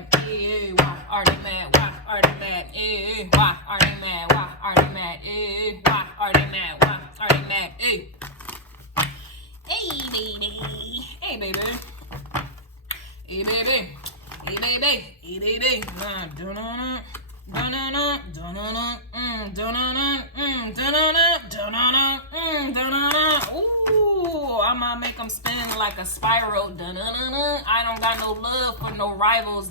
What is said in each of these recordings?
mad? Why are they mad? Why are they mad? Why are they mad? Why are they mad? Why are they mad? Why are they mad? Hey, baby. Hey, baby. Hey, baby. Hey, baby. Hey, baby. Ooh, I'ma make them spin like a spiral. I don't got no love for no rivals.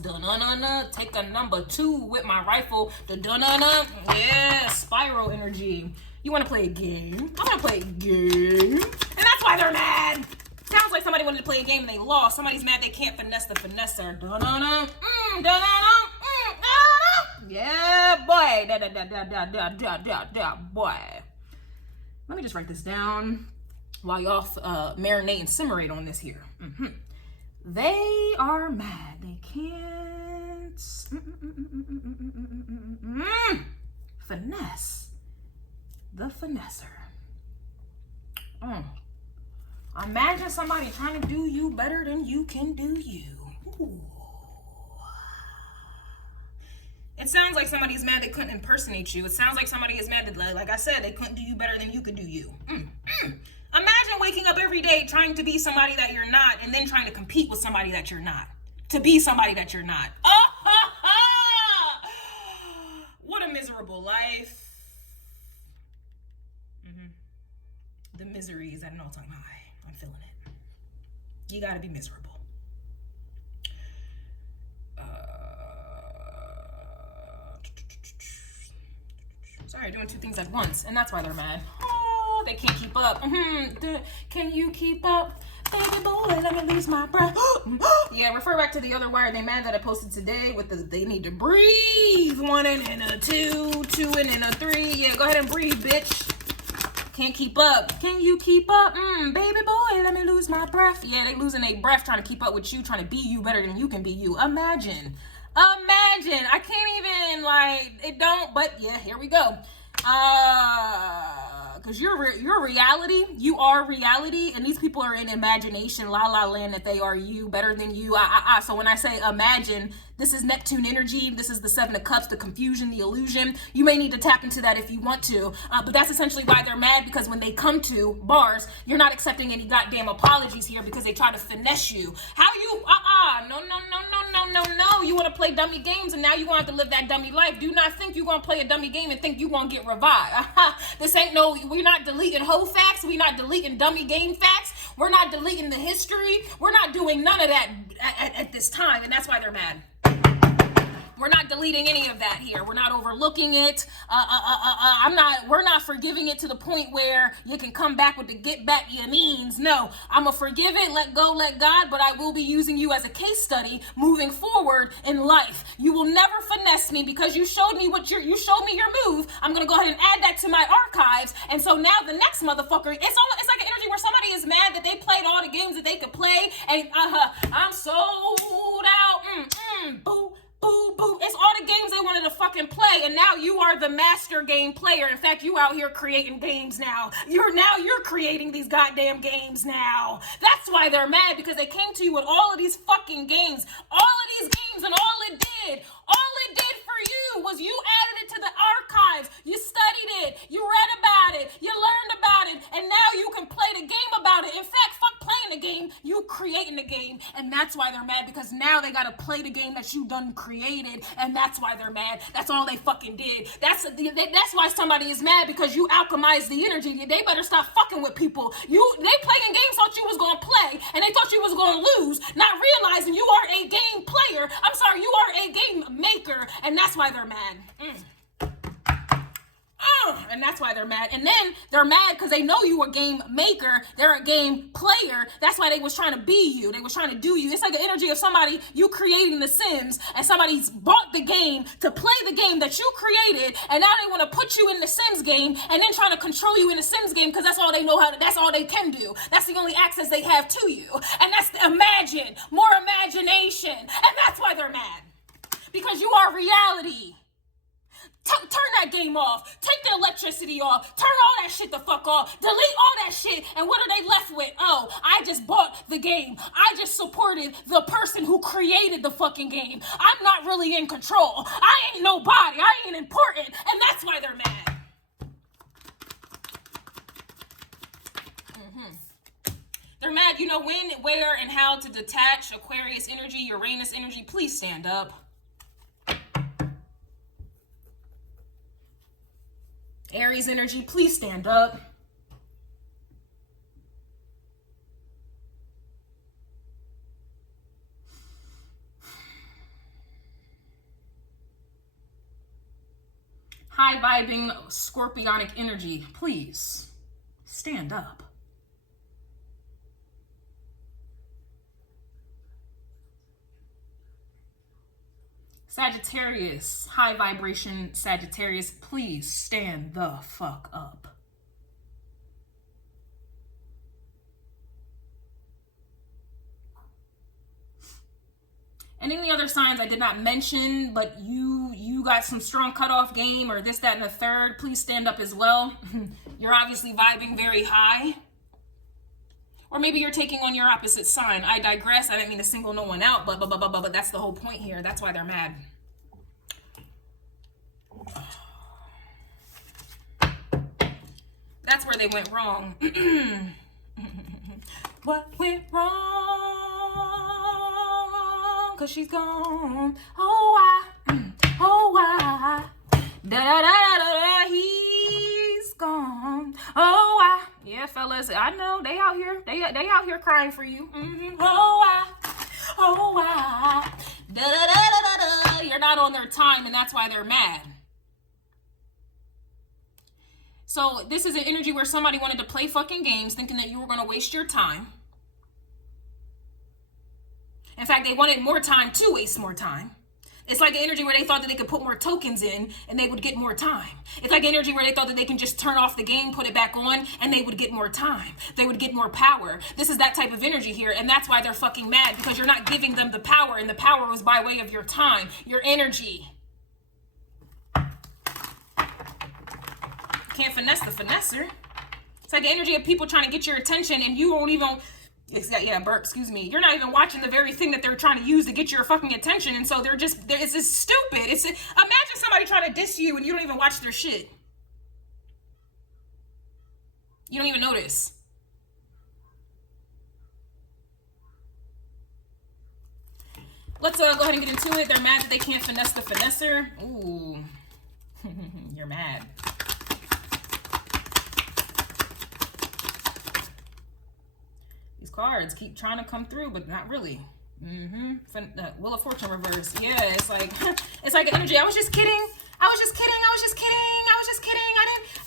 Take a number 2 with my rifle. Yeah, spiral energy. You want to play a game? I want to play a game. And that's why they're mad. Sounds like somebody wanted to play a game and they lost. Somebody's mad they can't finesse the finesser. Yeah, boy. Boy. Let me just write this down while y'all marinate and simmerate on this here. They are mad. They can't finesse the finesser. Imagine somebody trying to do you better than you can do you. Ooh. It sounds like somebody's mad they couldn't impersonate you. It sounds like somebody is mad that, like I said, they couldn't do you better than you could do you. Imagine waking up every day trying to be somebody that you're not and then trying to compete with somebody that you're not. To be somebody that you're not. What a miserable life. The misery is at an all-time high. I'm feeling it. You gotta be miserable. Sorry, doing 2 things at once, and that's why they're mad. Oh, they can't keep up. Can you keep up? Baby boy, let me lose my breath. Yeah, refer back to the other wire they mad that I posted today with the they need to breathe. 1 and a 2, 2 and a 3. Yeah, go ahead and breathe, bitch. Can't keep up. Can you keep up? Baby boy, let me lose my breath. Yeah, they losing their breath trying to keep up with you, trying to be you better than you can be you. Imagine. I can't even, it don't, but yeah, here we go. Because you're reality. You are reality, and these people are in imagination, la la land, that they are you, better than you. So when I say imagine, this is Neptune energy. This is the 7 of Cups, the confusion, the illusion. You may need to tap into that if you want to, but that's essentially why they're mad, because when they come to bars, you're not accepting any goddamn apologies here because they try to finesse you. How you, no. You want to play dummy games, and now you want to live that dummy life. Do not think you're going to play a dummy game and think you're going to get revived. This ain't no, we're not deleting whole facts. We're not deleting dummy game facts. We're not deleting the history. We're not doing none of that at this time, and that's why they're mad. We're not deleting any of that here. We're not overlooking it. We're not forgiving it to the point where you can come back with the get back your means. No, I'm gonna forgive it, let go, let God, but I will be using you as a case study moving forward in life. You will never finesse me because you showed me you showed me your move. I'm gonna go ahead and add that to my archives. And so now the next motherfucker, it's like an energy where somebody is mad that they played all the games that they could play, and I'm sold out. Boo. Boo, boo. It's all the games they wanted to fucking play, and now you are the master game player. In fact, you out here creating games now. You're creating these goddamn games now. That's why they're mad, because they came to you with all of these fucking games. All of these games, and all it did for you was you added it to the archives. You studied it. You read about it. You learned about it. And now you can play the game about it. In fact, fuck playing the game. You creating the game. And that's why they're mad, because now they got to play the game that you done created. And that's why they're mad. That's all they fucking did. That's why somebody is mad, because you alchemized the energy. They better stop fucking with people. They playing games, thought you was going to play, and they thought you was going to lose, not realizing you are a game player. I'm sorry, you are a game maker. And that's why they're mad. And that's why they're mad. And then they're mad because they know you a game maker. They're a game player. That's why they was trying to be you. They was trying to do you. It's like the energy of somebody, you creating The Sims, and somebody's bought the game to play the game that you created, and now they want to put you in the Sims game and then trying to control you in the Sims game because that's all they know that's all they can do. That's the only access they have to you. And that's more imagination. And that's why they're mad. Because you are reality. Turn that game off. Take the electricity off. Turn all that shit the fuck off. Delete all that shit. And what are they left with? Oh, I just bought the game. I just supported the person who created the fucking game. I'm not really in control. I ain't nobody. I ain't important. And that's why they're mad. They're mad, you know when, where, and how to detach Aquarius energy, Uranus energy. Please stand up. Aries energy, please stand up. High vibing scorpionic energy, please stand up. Sagittarius, high vibration Sagittarius, please stand the fuck up. And any other signs I did not mention, but you got some strong cutoff game or this, that, and the third, please stand up as well. You're obviously vibing very high. Or maybe you're taking on your opposite sign. I digress. I didn't mean to single no one out, but that's the whole point here. That's why they're mad. That's where they went wrong. What went wrong? Cause she's gone. Oh, why? Da-da-da-da-da, he's gone. Oh, why? Yeah, fellas, I know they out here. They out here crying for you. Oh, why? Da-da-da-da-da-da. You're not on their time, and that's why they're mad. So this is an energy where somebody wanted to play fucking games, thinking that you were going to waste your time. In fact, they wanted more time to waste more time. It's like an energy where they thought that they could put more tokens in and they would get more time. It's like an energy where they thought that they can just turn off the game, put it back on, and they would get more time. They would get more power. This is that type of energy here, and that's why they're fucking mad, because you're not giving them the power, and the power was by way of your time, your energy. Can't finesse the finesser. It's like the energy of people trying to get your attention, and you won't even... excuse me. You're not even watching the very thing that they're trying to use to get your fucking attention, and so it's just stupid. Imagine somebody trying to diss you and you don't even watch their shit. You don't even notice. Let's go ahead and get into it. They're mad that they can't finesse the finesser. Ooh, you're mad. These cards keep trying to come through, but not really. Wheel of Fortune reverse. Yeah, it's like it's like an energy. I was just kidding. I was just kidding.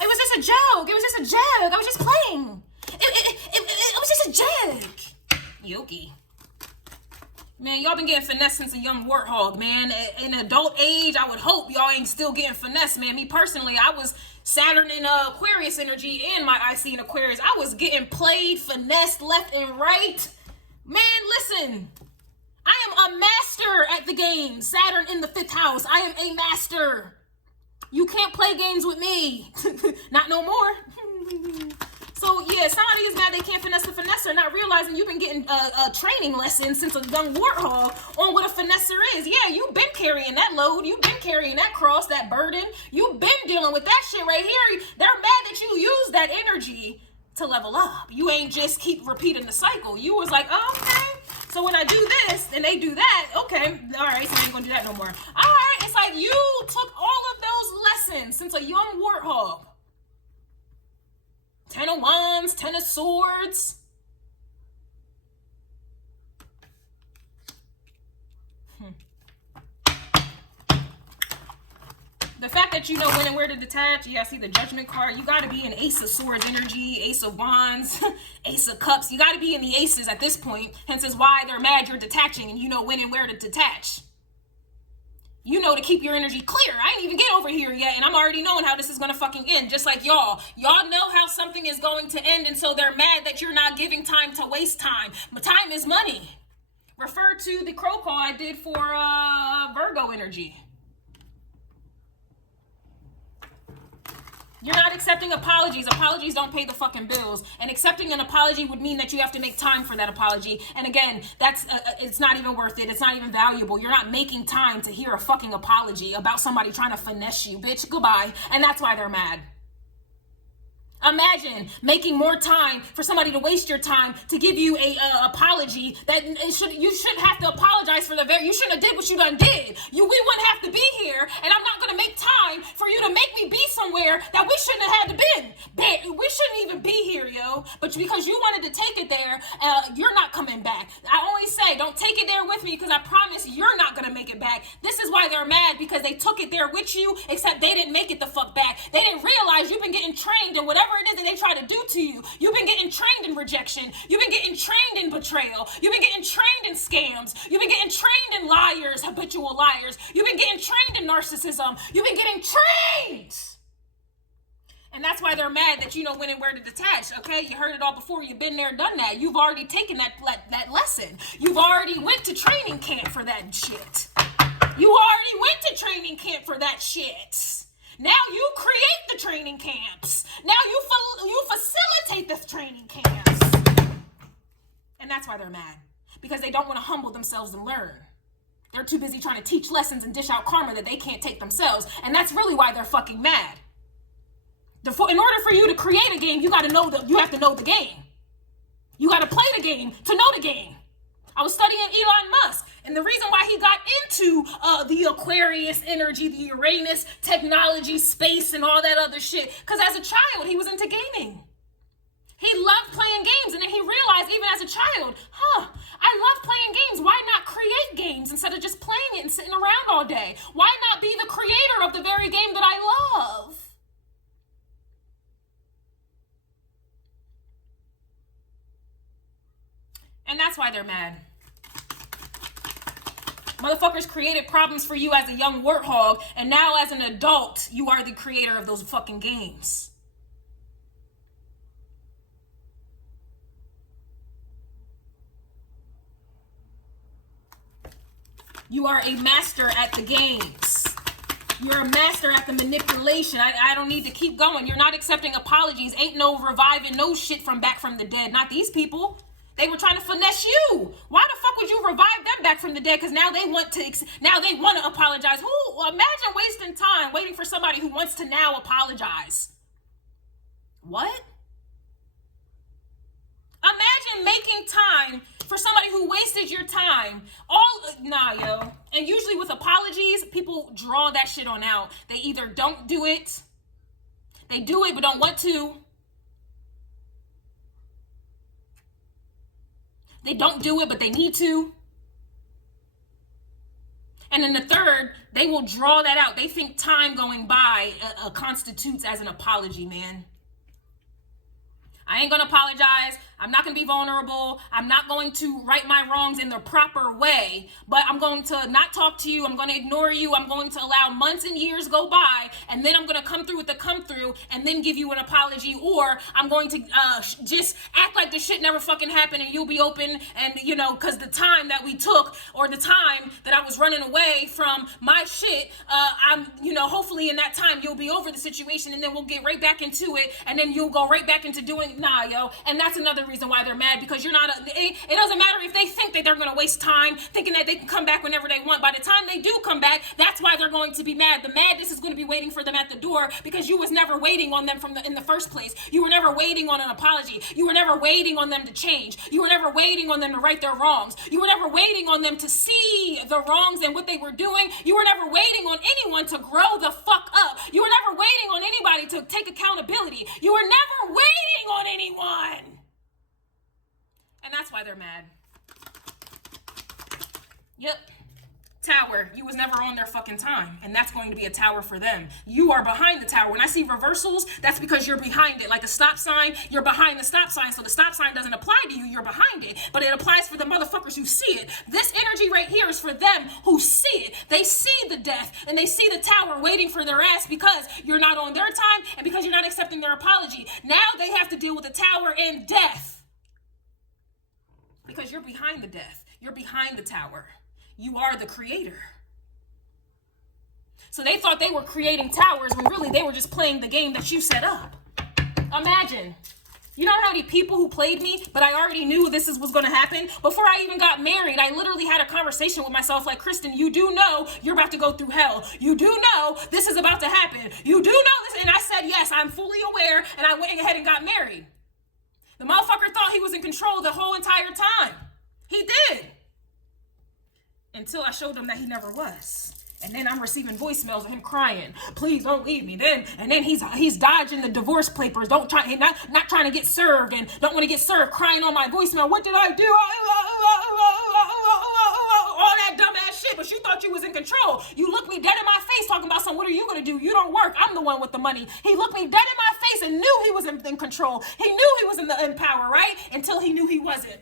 It was just a joke. I was just playing. It was just a joke. Yoki. Man, y'all been getting finesse since a young warthog, man. In adult age, I would hope y'all ain't still getting finesse, man. Me personally, I was Saturn in Aquarius energy and my IC in Aquarius. I was getting played, finessed left and right. Man, listen. I am a master at the game. Saturn in the 5th house. I am a master. You can't play games with me. Not no more. So yeah, somebody is mad they can't finesse the finesser, not realizing you've been getting a training lesson since a young warthog on what a finesser is. Yeah, you've been carrying that load. You've been carrying that cross, that burden. You've been dealing with that shit right here. They're mad that you use that energy to level up. You ain't just keep repeating the cycle. You was like, oh, okay. So when I do this and they do that, okay, all right, so I ain't gonna do that no more. All right, it's like you took all of those lessons since a young warthog. 10 of Wands, 10 of Swords. The fact that you know when and where to detach, yeah, I see the Judgment card. You got to be in Ace of Swords energy, Ace of Wands, Ace of Cups. You got to be in the Aces at this point. Hence is why they're mad you're detaching and you know when and where to detach. You know to keep your energy clear. I ain't even get over here yet, and I'm already knowing how this is gonna fucking end, just like y'all. Y'all know how something is going to end, and so they're mad that you're not giving time to waste time. But time is money. Refer to the crow call I did for Virgo energy. You're not accepting apologies. Apologies don't pay the fucking bills. And accepting an apology would mean that you have to make time for that apology. And again, that's it's not even worth it. It's not even valuable. You're not making time to hear a fucking apology about somebody trying to finesse you, bitch. Goodbye. And that's why they're mad. Imagine making more time for somebody to waste your time to give you a apology that you shouldn't have to apologize for you shouldn't have did what you done did. We wouldn't have to be here, and I'm not gonna make time for you to make me be somewhere that we shouldn't have had to been. We shouldn't even be here, yo. But because you wanted to take it there, you're not coming back. I always say, don't take it there with me, because I promise you're not gonna make it back. This is why they're mad, because they took it there with you, except they didn't make it the fuck back. They didn't realize you've been getting trained in whatever it is that they try to do to you. You've been getting trained in rejection. You've been getting trained in betrayal. You've been getting trained in scams. You've been getting trained in liars, habitual liars. You've been getting trained in narcissism. You've been getting trained. And that's why they're mad that you know when and where to detach, okay? You heard it all before. You've been there, done that. You've already taken that lesson. You've already went to training camp for that shit. You already went to training camp for that shit. Now you create the training camps. Now you facilitate the training camps. And that's why they're mad. Because they don't want to humble themselves and learn. They're too busy trying to teach lessons and dish out karma that they can't take themselves. And that's really why they're fucking mad. In order for you to create a game, you have to know the game. You got to play the game to know the game. I was studying Elon Musk, and the reason why he got into the Aquarius energy, the Uranus technology, space, and all that other shit, because as a child, he was into gaming. He loved playing games, and then he realized, even as a child, I love playing games. Why not create games instead of just playing it and sitting around all day? Why not be the creator of the very game that I love? And that's why they're mad. Motherfuckers created problems for you as a young warthog, and now as an adult, you are the creator of those fucking games. You are a master at the games. You're a master at the manipulation. I don't need to keep going. You're not accepting apologies. Ain't no reviving no shit from back from the dead. Not these people. They were trying to finesse you. Why the fuck would you revive them back from the dead? Because now they want to apologize. Imagine wasting time waiting for somebody who wants to now apologize. What? Imagine making time for somebody who wasted your time. Nah, yo. And usually with apologies, people draw that shit on out. They either don't do it, they do it but don't want to. They don't do it, but they need to. And then the third, they will draw that out. They think time going by constitutes as an apology, man. I ain't gonna apologize. I'm not gonna be vulnerable. I'm not going to right my wrongs in the proper way, but I'm going to not talk to you. I'm gonna ignore you. I'm going to allow months and years go by, and then I'm gonna come through with the come through and then give you an apology, or I'm going to just act like this shit never fucking happened and you'll be open, and you know, cause the time that we took, or the time that I was running away from my shit, hopefully in that time you'll be over the situation, and then we'll get right back into it, and then you'll go right back into doing, nah, yo. And that's another reason why they're mad, because you're not, it doesn't matter if they think that they're going to waste time thinking that they can come back whenever they want. By the time they do come back, that's why they're going to be mad. The madness is going to be waiting for them at the door, because you was never waiting on them in the first place. You were never waiting on an apology. You were never waiting on them to change. You were never waiting on them to right their wrongs. You were never waiting on them to see the wrongs and what they were doing. You were never waiting on anyone to grow the fuck up. You were never waiting on anybody to take accountability. You were never waiting on anyone. And that's why they're mad. Yep. Tower. You was never on their fucking time. And that's going to be a tower for them. You are behind the tower. When I see reversals, that's because you're behind it. Like a stop sign, you're behind the stop sign. So the stop sign doesn't apply to you. You're behind it. But it applies for the motherfuckers who see it. This energy right here is for them who see it. They see the death and they see the tower waiting for their ass, because you're not on their time and because you're not accepting their apology. Now they have to deal with the tower and death. Because you're behind the death. You're behind the tower. You are the creator. So they thought they were creating towers when really they were just playing the game that you set up. Imagine. You know how many people who played me, but I already knew was going to happen? Before I even got married, I literally had a conversation with myself like, Kristen, you do know you're about to go through hell. You do know this is about to happen. You do know this. And I said, yes, I'm fully aware. And I went ahead and got married. The motherfucker thought he was in control the whole entire time. He did. Until I showed him that he never was. And then I'm receiving voicemails of him crying, please don't leave me. And then he's dodging the divorce papers, not trying to get served and don't want to get served, crying on my voicemail. What did I do? All that dumbass shit, but you thought you was in control. You looked me dead in my face talking about what are you going to do? You don't work. I'm the one with the money. He looked me dead in my face and knew he was in control. He knew he was in power, right? Until he knew he wasn't.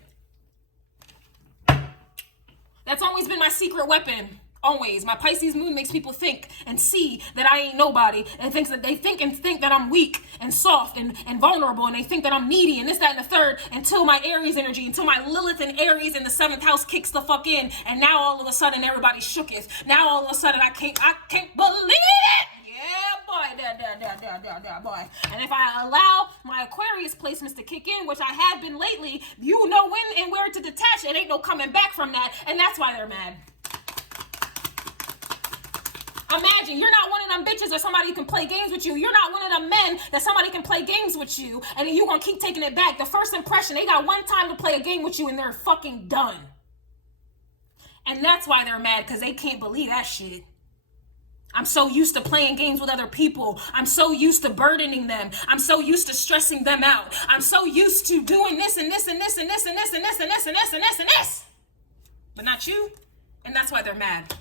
That's always been my secret weapon. Always. My Pisces moon makes people think and see that I ain't nobody, and think that I'm weak and soft and vulnerable, and they think that I'm needy and this, that, and the third, until my Aries energy, until my Lilith and Aries in the 7th house kicks the fuck in, and now all of a sudden everybody shooketh. Now all of a sudden I can't believe it! Yeah, boy, boy. And if I allow my Aquarius placements to kick in, which I have been lately, you know when and where to detach. It ain't no coming back from that, and that's why they're mad. Imagine, you're not one of them bitches that somebody can play games with you. You're not one of them men that somebody can play games with you, and then you're going to keep taking it back. The first impression, they got one time to play a game with you, and they're fucking done. And that's why they're mad, because they can't believe that shit. I'm so used to playing games with other people. I'm so used to burdening them. I'm so used to stressing them out. I'm so used to doing this and this and this and this and this and this and this and this and this and this. But not you. And that's why they're mad.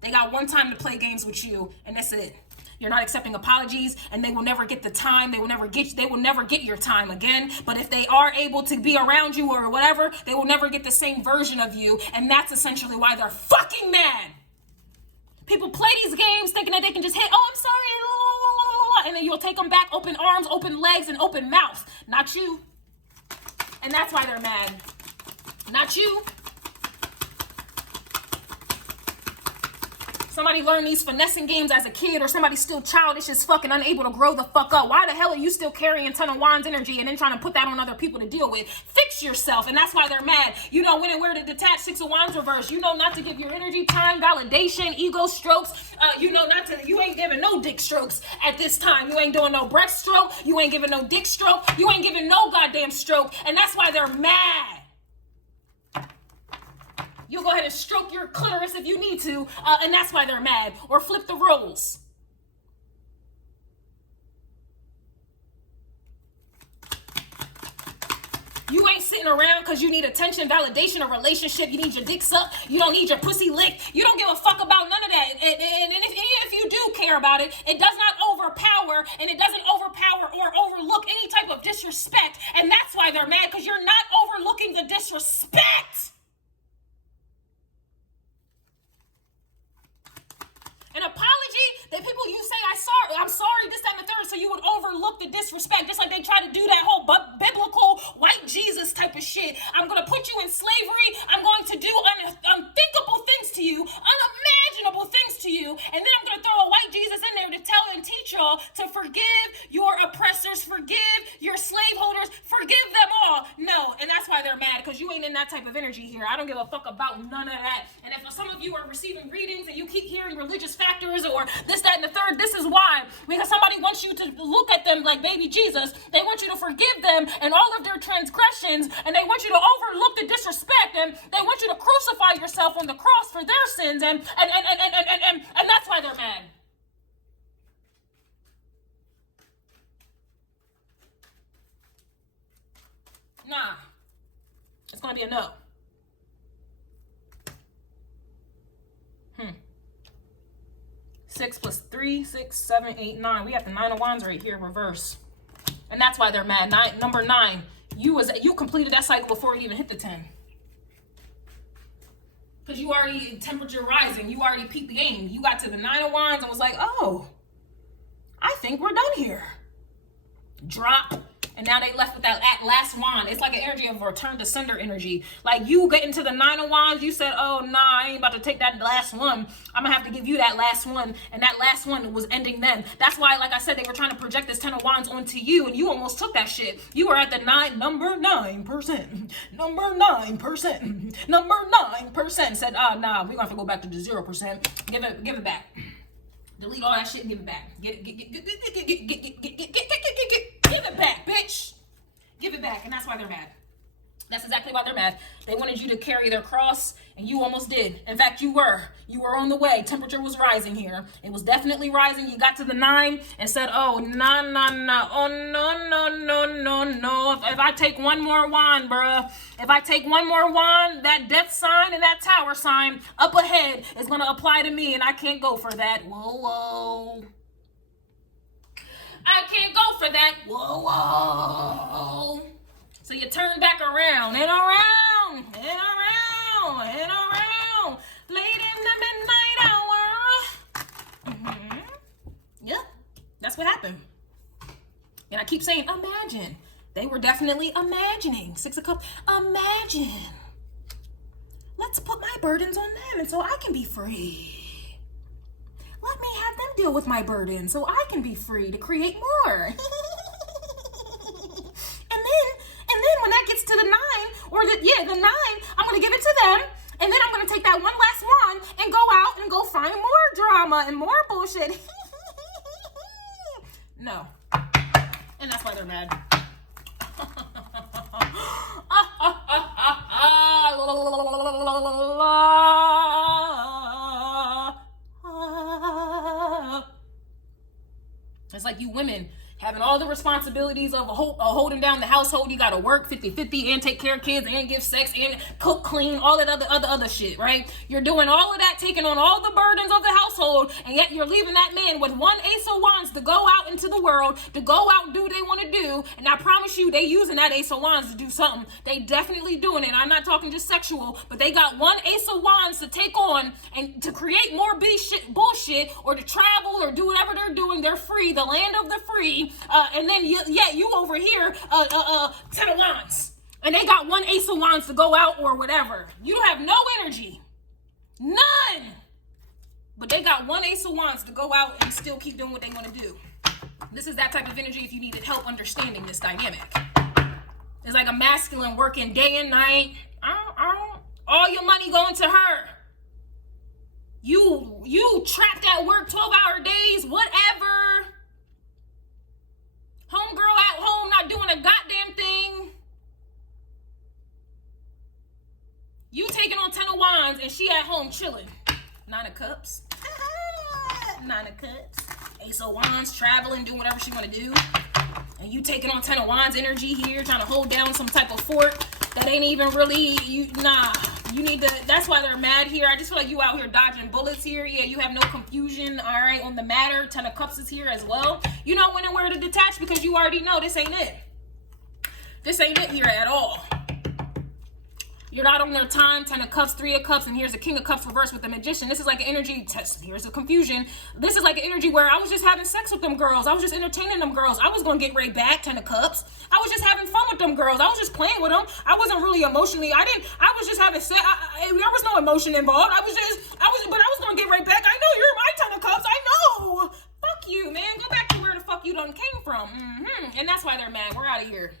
They got one time to play games with you, and that's it. You're not accepting apologies, and they will never get the time. They will never get your time again. But if they are able to be around you or whatever, they will never get the same version of you, and that's essentially why they're fucking mad. People play these games thinking that they can just hit, oh, I'm sorry, and then you'll take them back, open arms, open legs, and open mouth. Not you. And that's why they're mad. Not you. Somebody learned these finessing games as a kid, or somebody's still childish as fucking unable to grow the fuck up. Why the hell are you still carrying 10 of Wands energy and then trying to put that on other people to deal with? Fix yourself, and that's why they're mad. You know when and where to detach. 6 of Wands reverse. You know not to give your energy time, validation, ego strokes. You know not to. You ain't giving no dick strokes at this time. You ain't doing no breast stroke. You ain't giving no dick stroke. You ain't giving no goddamn stroke, and that's why they're mad. You'll go ahead and stroke your clitoris if you need to, and that's why they're mad. Or flip the roles. You ain't sitting around because you need attention, validation, a relationship. You need your dick sucked. You don't need your pussy licked. You don't give a fuck about none of that. And if you do care about it, it does not overpower, and it doesn't overpower or overlook any type of disrespect. And that's why they're mad, because you're not overlooking the disrespect. An apology, that people, you say, I'm sorry, this, that, and the third, so you would overlook the disrespect, just like they try to do that whole biblical white Jesus type of shit. I'm going to put you in slavery. I'm going to do unthinkable things to you, unimaginable things to you, and then I'm going to throw a white Jesus in there to tell and teach y'all to forgive your oppressors, forgive your slaveholders, forgive them all. No, and that's why they're mad, because you ain't in that type of energy here. I don't give a fuck about none of that. And if some of you are receiving readings and you keep hearing religious factors or this, that, and the third, this is why. Because somebody wants you to look at them like baby Jesus. They want you to forgive them and all of their transgressions, and they want you to overlook the disrespect, and they want you to crucify yourself on the cross for their sins, and that's why they're mad. Nah. It's gonna be a no. 6 plus 3, 6, 7, 8, 9. We have the 9 of Wands right here, reverse. And that's why they're mad. Number 9. You completed that cycle before it even hit the 10. Because you already, temperature rising, you already peaked the game. You got to the 9 of Wands and was like, oh, I think we're done here. Drop. and now they left with that last wand. It's like an energy of return to sender energy. Like you get into the 9 of wands, you said, oh nah, I ain't about to take that last one. I'm gonna have to give you that last one, and that last one was ending them. That's why, like I said, they were trying to project this 10 of wands onto you, and you almost took that shit. You were at the number 9%, number 9%, number 9%. Said, nah, we're gonna have to go back to the 0%. Give it back. Delete all that shit and give it back. Give it back, bitch. Give it back. And that's why they're mad. That's exactly why they're mad. They wanted you to carry their cross, and you almost did. In fact, you were. You were on the way. Temperature was rising here. It was definitely rising. You got to the 9 and said, oh, nah. Oh, no. If I take one more wand, bruh. If I take one more wand, that death sign and that tower sign up ahead is going to apply to me, and I can't go for that. Whoa. I can't go for that. Whoa. So you turn back around and around and around and around, late in the midnight hour. Yep, that's what happened. And I keep saying, imagine. They were definitely imagining. 6 of Cups, imagine. Let's put my burdens on them, and so I can be free. Let me have them deal with my burden so I can be free to create more. And then when that gets to the 9, or the 9, I'm going to give it to them. And then I'm going to take that one last one and go out and go find more drama and more bullshit. No. And that's why they're mad. It's like you women having all the responsibilities of holding down the household. You got to work 50-50 and take care of kids and give sex and cook, clean, all that other shit, right? You're doing all of that, taking on all the burdens of the household, and yet you're leaving that man with one ace of wands to go out into the world, to go out and do what they want to do. And I promise you, they using that ace of wands to do something. They definitely doing it. I'm not talking just sexual, but they got one ace of wands to take on and to create more bullshit, or to travel or do whatever they're doing. They're free, the land of the free. And then you over here, 10 of wands, and they got one ace of wands to go out or whatever. You have no energy, none. But they got one ace of wands to go out and still keep doing what they want to do. This is that type of energy. If you needed help understanding this dynamic, it's like a masculine working day and night. All your money going to her. You trapped at work 12-hour days, whatever. Homegirl at home not doing a goddamn thing. You taking on 10 of wands and she at home chilling. 9 of Cups. 9 of Cups. Ace of Wands, traveling, doing whatever she want to do. And you taking on 10 of Wands energy here, trying to hold down some type of fort that ain't even really, you need to, that's why they're mad here. I just feel like you out here dodging bullets here. Yeah, you have no confusion, all right, on the matter. 10 of Cups is here as well. You know when and where to detach because you already know this ain't it. This ain't it here at all. You're not on their time. 10 of Cups, 3 of Cups, and here's the King of Cups reversed with the Magician. This is like an energy test. Here's the confusion. This is like an energy where I was just having sex with them girls. I was just entertaining them girls. I was going to get right back, 10 of Cups. I was just having fun with them girls. I was just playing with them. I wasn't really emotionally. I was just having sex. There was no emotion involved. But I was going to get right back. I know you're my 10 of Cups. I know. Fuck you, man. Go back to where the fuck you done came from. And that's why they're mad. We're out of here.